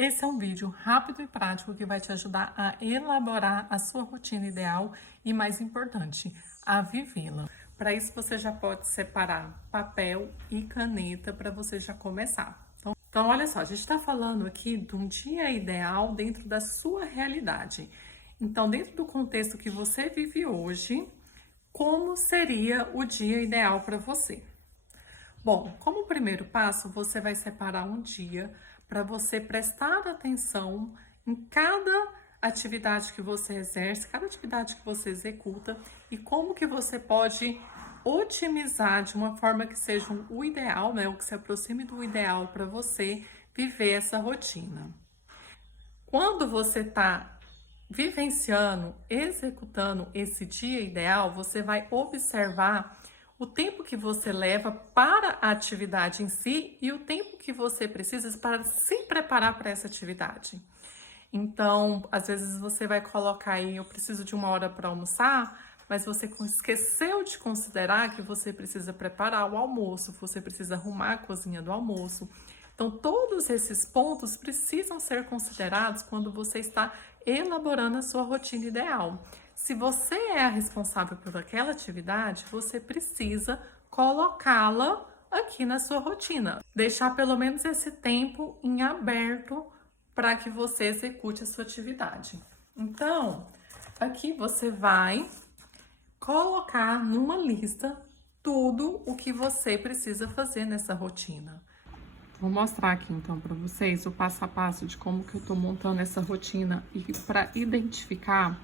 Esse é um vídeo rápido e prático que vai te ajudar a elaborar a sua rotina ideal e, mais importante, a vivê-la. Para isso, você já pode separar papel e caneta para você já começar. Então, olha só, a gente está falando aqui de um dia ideal dentro da sua realidade. Então, dentro do contexto que você vive hoje, como seria o dia ideal para você? Bom, como primeiro passo, você vai separar um dia para você prestar atenção em cada atividade que você exerce, cada atividade que você executa e como que você pode otimizar de uma forma que seja o ideal, né, o que se aproxime do ideal para você viver essa rotina. Quando você está vivenciando, executando esse dia ideal, você vai observar o tempo que você leva para a atividade em si e o tempo que você precisa para se preparar para essa atividade. Então, às vezes você vai colocar aí, eu preciso de 1 hora para almoçar, mas você esqueceu de considerar que você precisa preparar o almoço, você precisa arrumar a cozinha do almoço. Então, todos esses pontos precisam ser considerados quando você está elaborando a sua rotina ideal. Se você é a responsável por aquela atividade, você precisa colocá-la aqui na sua rotina. Deixar pelo menos esse tempo em aberto para que você execute a sua atividade. Então, aqui você vai colocar numa lista tudo o que você precisa fazer nessa rotina. Vou mostrar aqui então para vocês o passo a passo de como que eu tô montando essa rotina e para identificar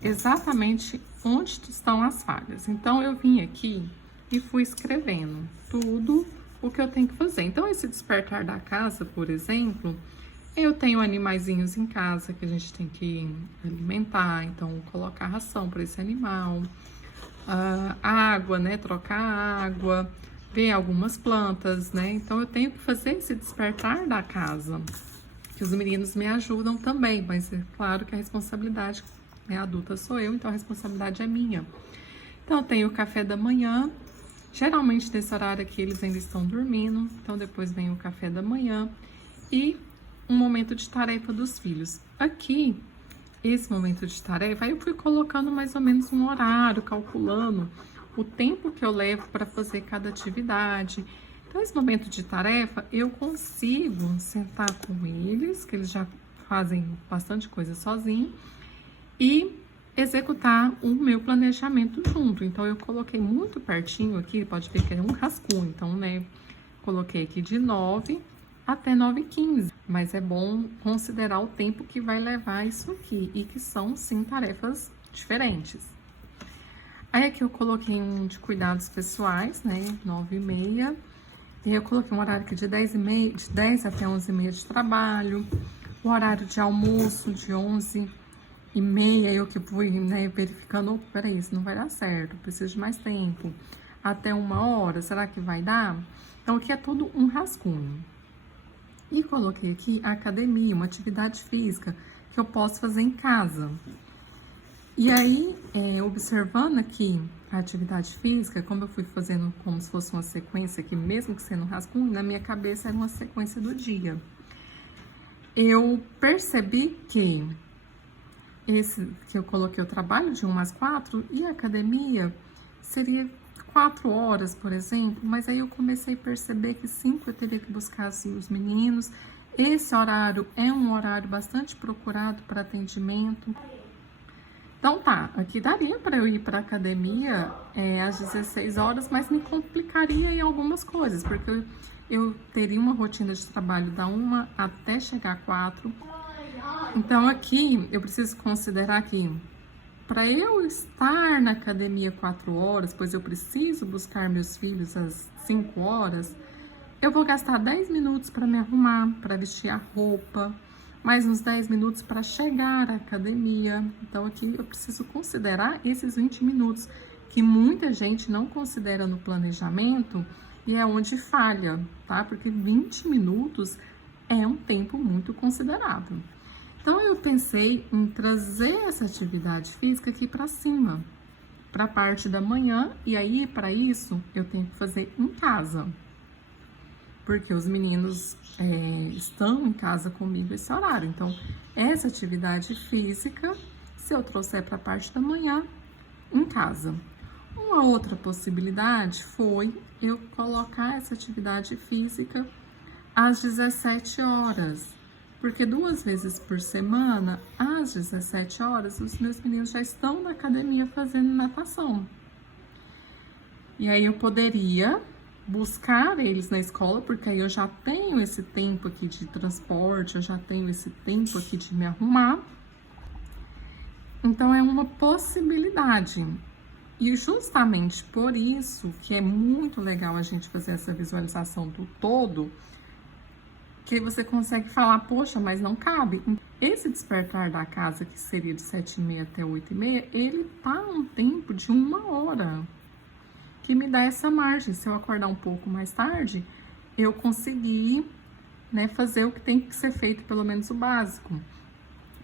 exatamente onde estão as falhas. Então eu vim aqui e fui escrevendo tudo o que eu tenho que fazer. Então esse despertar da casa, por exemplo, eu tenho animaizinhos em casa que a gente tem que alimentar, então colocar ração para esse animal, água, né, trocar água, ver algumas plantas, né? Então eu tenho que fazer esse despertar da casa, que os meninos me ajudam também, mas é claro que a responsabilidade, né, adulta sou eu, então a responsabilidade é minha. Então eu tenho o café da manhã, geralmente nesse horário aqui eles ainda estão dormindo, então depois vem o café da manhã e um momento de tarefa dos filhos. Aqui, esse momento de tarefa, aí eu fui colocando mais ou menos um horário, calculando o tempo que eu levo para fazer cada atividade. Então, esse momento de tarefa, eu consigo sentar com eles, que eles já fazem bastante coisa sozinhos, e executar o meu planejamento junto. Então, eu coloquei muito pertinho aqui, pode ver que é um rascunho, então, né, coloquei aqui de 9 até 9h15, mas é bom considerar o tempo que vai levar isso aqui, e que são, sim, tarefas diferentes. Aí aqui eu coloquei um de cuidados pessoais, né, 9h30, e eu coloquei um horário aqui de 10h30, de 10 até 11h30 de trabalho, o horário de almoço de 11h30, eu que fui, né, verificando, peraí, isso não vai dar certo, preciso de mais tempo, até 1 hora, será que vai dar? Então aqui é tudo um rascunho. E coloquei aqui a academia, uma atividade física que eu posso fazer em casa. E aí, observando aqui a atividade física, como eu fui fazendo como se fosse uma sequência aqui, mesmo que sendo um rascunho, na minha cabeça era uma sequência do dia. Eu percebi que eu coloquei o trabalho de 1 às 4 e a academia seria 4 horas, por exemplo, mas aí eu comecei a perceber que 5 eu teria que buscar os meninos. Esse horário é um horário bastante procurado para atendimento. Então tá, aqui daria para eu ir para academia às 16 horas, mas me complicaria em algumas coisas, porque eu teria uma rotina de trabalho da 1 até chegar a 4. Então aqui eu preciso considerar que para eu estar na academia 4 horas, pois eu preciso buscar meus filhos às 5 horas, eu vou gastar 10 minutos para me arrumar, para vestir a roupa, mais uns 10 minutos para chegar à academia. Então aqui eu preciso considerar esses 20 minutos, que muita gente não considera no planejamento e é onde falha, tá? Porque 20 minutos é um tempo muito considerável. Então, eu pensei em trazer essa atividade física aqui para cima, para a parte da manhã, e aí, para isso, eu tenho que fazer em casa. porque os meninos estão em casa comigo esse horário. Então, essa atividade física, se eu trouxer para a parte da manhã, em casa. Uma outra possibilidade foi eu colocar essa atividade física às 17 horas, porque 2 vezes por semana, às 17 horas, os meus meninos já estão na academia fazendo natação. E aí eu poderia buscar eles na escola, porque aí eu já tenho esse tempo aqui de transporte, eu já tenho esse tempo aqui de me arrumar. Então, é uma possibilidade. E justamente por isso que é muito legal a gente fazer essa visualização do todo, que você consegue falar, poxa, mas não cabe. Esse despertar da casa, que seria de 7h30 até 8h30, ele tá um tempo de 1 hora, que me dá essa margem. Se eu acordar um pouco mais tarde, eu consegui, né, fazer o que tem que ser feito, pelo menos o básico.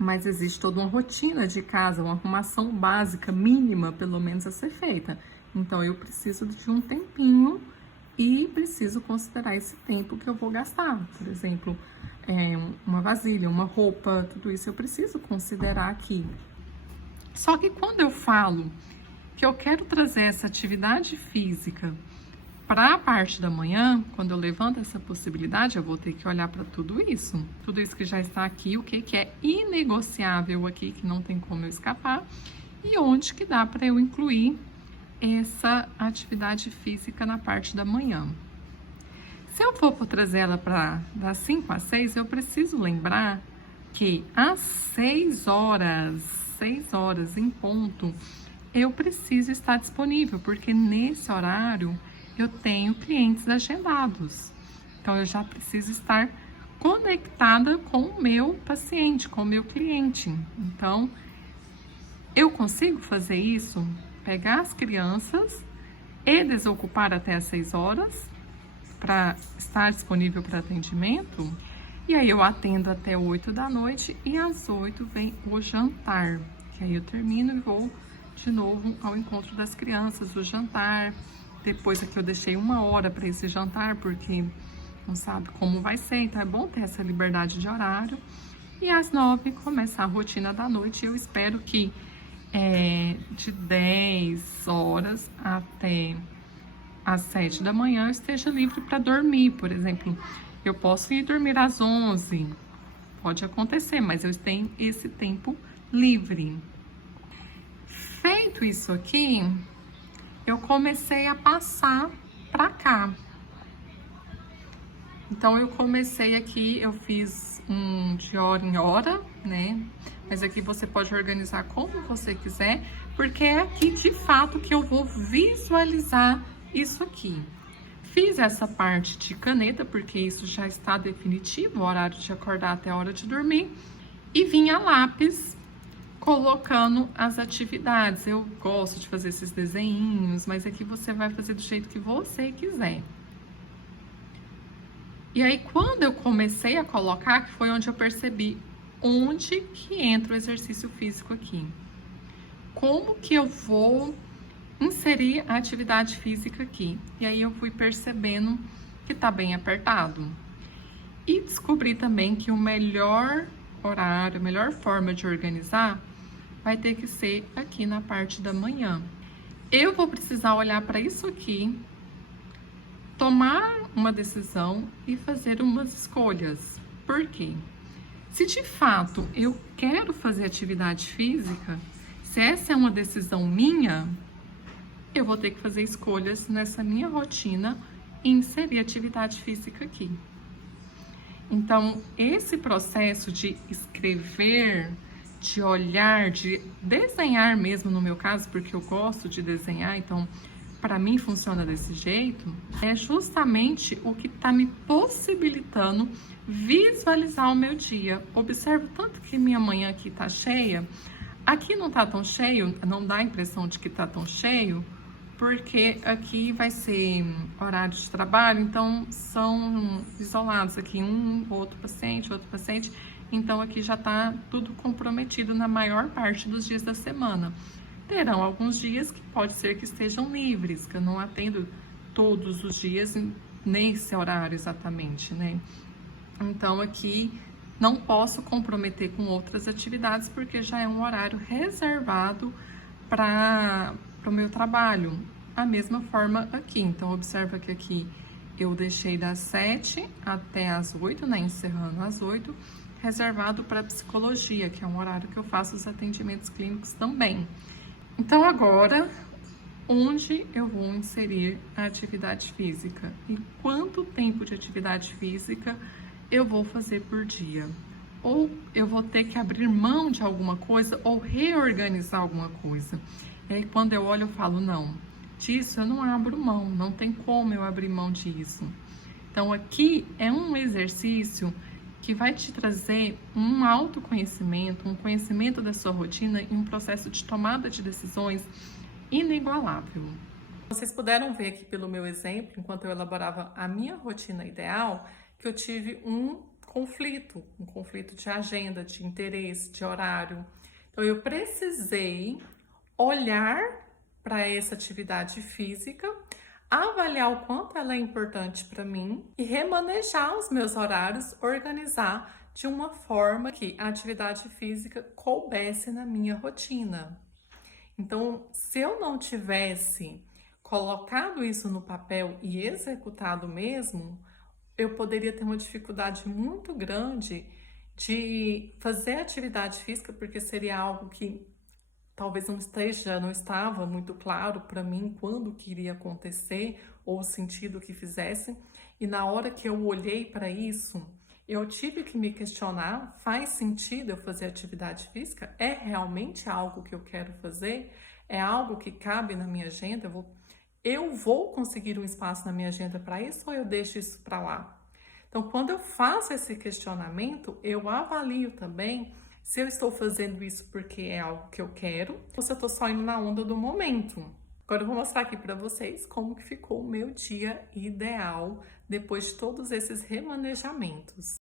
Mas existe toda uma rotina de casa, uma arrumação básica, mínima, pelo menos, a ser feita. Então, eu preciso de um tempinho e preciso considerar esse tempo que eu vou gastar. Por exemplo, uma vasilha, uma roupa, tudo isso eu preciso considerar aqui. Só que quando eu falo que eu quero trazer essa atividade física para a parte da manhã, quando eu levanto essa possibilidade, eu vou ter que olhar para tudo isso que já está aqui, o que é inegociável aqui, que não tem como eu escapar, e onde que dá para eu incluir essa atividade física na parte da manhã. Se eu for trazer ela para das 5 às 6, eu preciso lembrar que às 6 horas em ponto, eu preciso estar disponível, porque nesse horário eu tenho clientes agendados. Então, eu já preciso estar conectada com o meu paciente, com o meu cliente. Então, eu consigo fazer isso, pegar as crianças e desocupar até às 6 horas para estar disponível para atendimento. E aí eu atendo até 8 da noite e às 8 vem o jantar. Que aí eu termino e vou de novo ao encontro das crianças, o jantar. Depois aqui eu deixei 1 hora para esse jantar, porque não sabe como vai ser, então é bom ter essa liberdade de horário. E às 9 começa a rotina da noite. Eu espero que de 10 horas até às 7 da manhã eu esteja livre para dormir. Por exemplo, eu posso ir dormir às 11, pode acontecer, mas eu tenho esse tempo livre. Feito isso aqui, eu comecei a passar para cá. Então, eu comecei aqui, eu fiz de hora em hora, né? Mas aqui você pode organizar como você quiser, porque é aqui, de fato, que eu vou visualizar isso aqui. Fiz essa parte de caneta, porque isso já está definitivo, o horário de acordar até a hora de dormir. E vim a lápis, colocando as atividades. Eu gosto de fazer esses desenhinhos, mas aqui você vai fazer do jeito que você quiser. E aí, quando eu comecei a colocar, que foi onde eu percebi onde que entra o exercício físico aqui. Como que eu vou inserir a atividade física aqui? E aí eu fui percebendo que tá bem apertado. E descobri também que o melhor horário, a melhor forma de organizar vai ter que ser aqui na parte da manhã. Eu vou precisar olhar para isso aqui, tomar uma decisão e fazer umas escolhas. Por quê? Se de fato eu quero fazer atividade física, se essa é uma decisão minha, eu vou ter que fazer escolhas nessa minha rotina e inserir atividade física aqui. Então, esse processo de escrever, de olhar, de desenhar mesmo, no meu caso, porque eu gosto de desenhar, então para mim funciona desse jeito, é justamente o que está me possibilitando visualizar o meu dia. Observo tanto que minha manhã aqui tá cheia, aqui não tá tão cheio, não dá a impressão de que tá tão cheio, porque aqui vai ser horário de trabalho, então são isolados aqui, outro paciente, então aqui já tá tudo comprometido na maior parte dos dias da semana. Terão alguns dias que pode ser que estejam livres, que eu não atendo todos os dias nesse horário exatamente, né? Então aqui não posso comprometer com outras atividades porque já é um horário reservado para o meu trabalho. A mesma forma aqui, então observa que aqui eu deixei das 7 até as 8, né, encerrando às 8, reservado para psicologia, que é um horário que eu faço os atendimentos clínicos também. Então agora, onde eu vou inserir a atividade física e quanto tempo de atividade física eu vou fazer por dia? Ou eu vou ter que abrir mão de alguma coisa ou reorganizar alguma coisa. E aí quando eu olho eu falo, não, disso eu não abro mão, não tem como eu abrir mão disso. Então aqui é um exercício que vai te trazer um autoconhecimento, um conhecimento da sua rotina e um processo de tomada de decisões inigualável. Vocês puderam ver aqui pelo meu exemplo, enquanto eu elaborava a minha rotina ideal, que eu tive um conflito de agenda, de interesse, de horário. Então eu precisei olhar para essa atividade física, avaliar o quanto ela é importante para mim e remanejar os meus horários, organizar de uma forma que a atividade física coubesse na minha rotina. Então, se eu não tivesse colocado isso no papel e executado mesmo, eu poderia ter uma dificuldade muito grande de fazer atividade física, porque seria algo que talvez não estava muito claro para mim quando que iria acontecer ou o sentido que fizesse. E na hora que eu olhei para isso, eu tive que me questionar: faz sentido eu fazer atividade física? É realmente algo que eu quero fazer? É algo que cabe na minha agenda? Eu vou conseguir um espaço na minha agenda para isso ou eu deixo isso para lá? Então, quando eu faço esse questionamento, eu avalio também se eu estou fazendo isso porque é algo que eu quero ou se eu estou só indo na onda do momento. Agora eu vou mostrar aqui para vocês como que ficou o meu dia ideal depois de todos esses remanejamentos.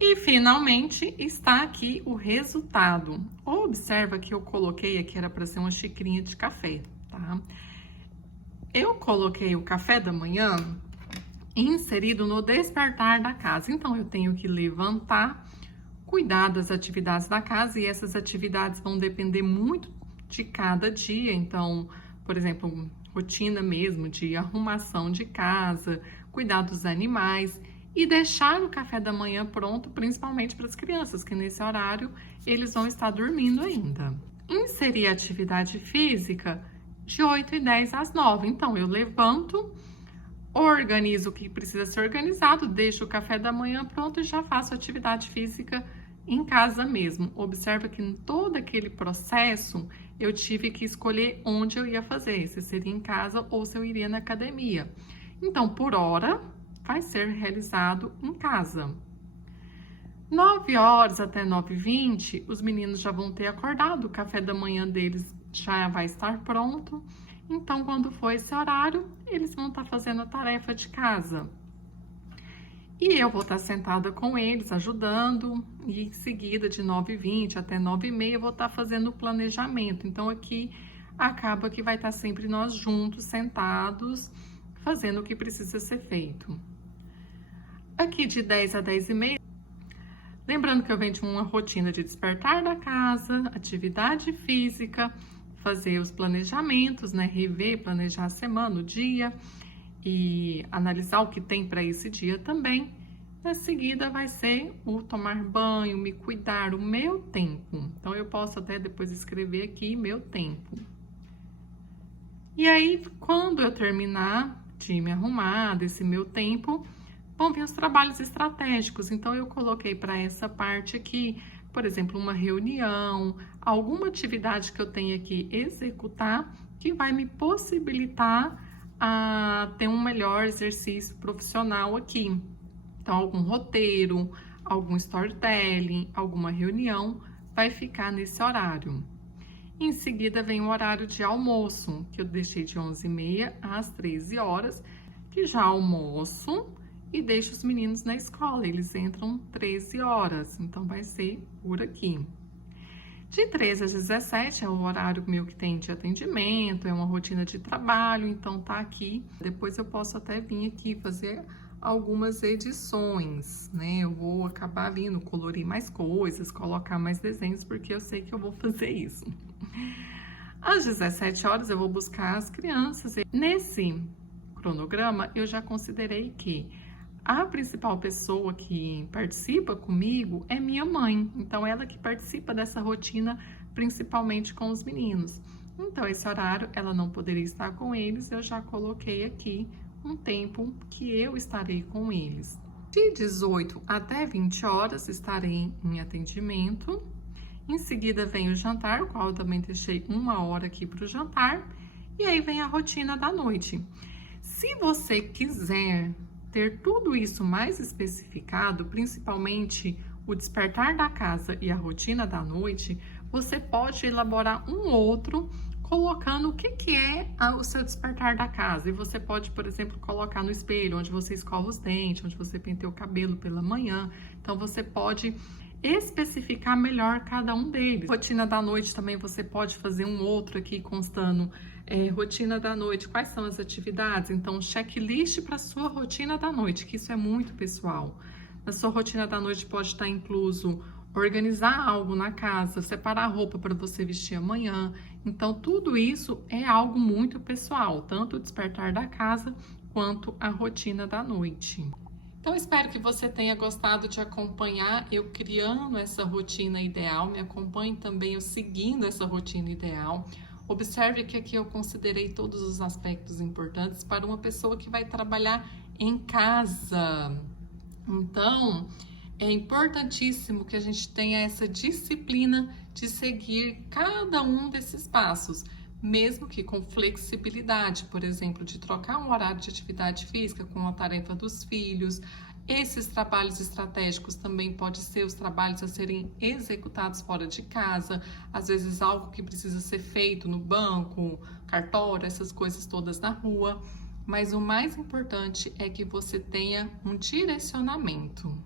E finalmente está aqui o resultado. Observa que eu coloquei aqui, era para ser uma xicrinha de café, tá? Eu coloquei o café da manhã inserido no despertar da casa. Então, eu tenho que levantar, cuidar das atividades da casa e essas atividades vão depender muito de cada dia. Então, por exemplo, rotina mesmo de arrumação de casa, cuidar dos animais e deixar o café da manhã pronto, principalmente para as crianças, que nesse horário eles vão estar dormindo ainda. Inserir atividade física de 8h10 às 9h. Então, eu levanto, organizo o que precisa ser organizado, deixo o café da manhã pronto e já faço atividade física em casa mesmo. Observa que em todo aquele processo eu tive que escolher onde eu ia fazer, se seria em casa ou se eu iria na academia. Então, por hora, vai ser realizado em casa. 9h até 9h20, os meninos já vão ter acordado, o café da manhã deles já vai estar pronto. Então, quando for esse horário, eles vão estar fazendo a tarefa de casa. E eu vou estar sentada com eles, ajudando, e em seguida, de 9h20 até 9h30, eu vou estar fazendo o planejamento. Então, aqui acaba que vai estar sempre nós juntos, sentados, fazendo o que precisa ser feito. Aqui de 10 a 10h30, lembrando que eu venho de uma rotina de despertar da casa, atividade física, fazer os planejamentos, né? Rever, planejar a semana, o dia e analisar o que tem para esse dia também. Na seguida vai ser o tomar banho, me cuidar, o meu tempo. Então eu posso até depois escrever aqui meu tempo. E aí, quando eu terminar de me arrumar, desse meu tempo, vão vir os trabalhos estratégicos. Então eu coloquei para essa parte aqui, por exemplo, uma reunião, alguma atividade que eu tenha que executar que vai me possibilitar a ter um melhor exercício profissional aqui. Então, algum roteiro, algum storytelling, alguma reunião vai ficar nesse horário. Em seguida, vem o horário de almoço, que eu deixei de 11h30 às 13h, que já almoço e deixo os meninos na escola. Eles entram 13h, então vai ser por aqui. De 13 às 17 é o horário meu que tem de atendimento, é uma rotina de trabalho, então tá aqui. Depois eu posso até vir aqui fazer algumas edições, né? Eu vou acabar vindo colorir mais coisas, colocar mais desenhos, porque eu sei que eu vou fazer isso. Às 17 horas eu vou buscar as crianças. Nesse cronograma, eu já considerei que a principal pessoa que participa comigo é minha mãe. Então, ela que participa dessa rotina, principalmente com os meninos. Então, esse horário, ela não poderia estar com eles, eu já coloquei aqui um tempo que eu estarei com eles. De 18 até 20 horas, estarei em atendimento. Em seguida, vem o jantar, o qual eu também deixei 1 hora aqui para o jantar. E aí, vem a rotina da noite. Se você quiser ter tudo isso mais especificado, principalmente o despertar da casa e a rotina da noite, você pode elaborar um outro colocando o que é o seu despertar da casa. E você pode, por exemplo, colocar no espelho, onde você escova os dentes, onde você penteia o cabelo pela manhã. Então, você pode especificar melhor cada um deles. Rotina da noite também você pode fazer um outro aqui constando rotina da noite, quais são as atividades? Então, checklist para sua rotina da noite, que isso é muito pessoal. Na sua rotina da noite pode estar incluso organizar algo na casa, separar a roupa para você vestir amanhã. Então, tudo isso é algo muito pessoal, tanto o despertar da casa quanto a rotina da noite. Então, espero que você tenha gostado de acompanhar eu criando essa rotina ideal. Me acompanhe também eu seguindo essa rotina ideal. Observe que aqui eu considerei todos os aspectos importantes para uma pessoa que vai trabalhar em casa. Então, é importantíssimo que a gente tenha essa disciplina de seguir cada um desses passos, mesmo que com flexibilidade, por exemplo, de trocar um horário de atividade física com a tarefa dos filhos. Esses trabalhos estratégicos também podem ser os trabalhos a serem executados fora de casa, às vezes algo que precisa ser feito no banco, cartório, essas coisas todas na rua. Mas o mais importante é que você tenha um direcionamento.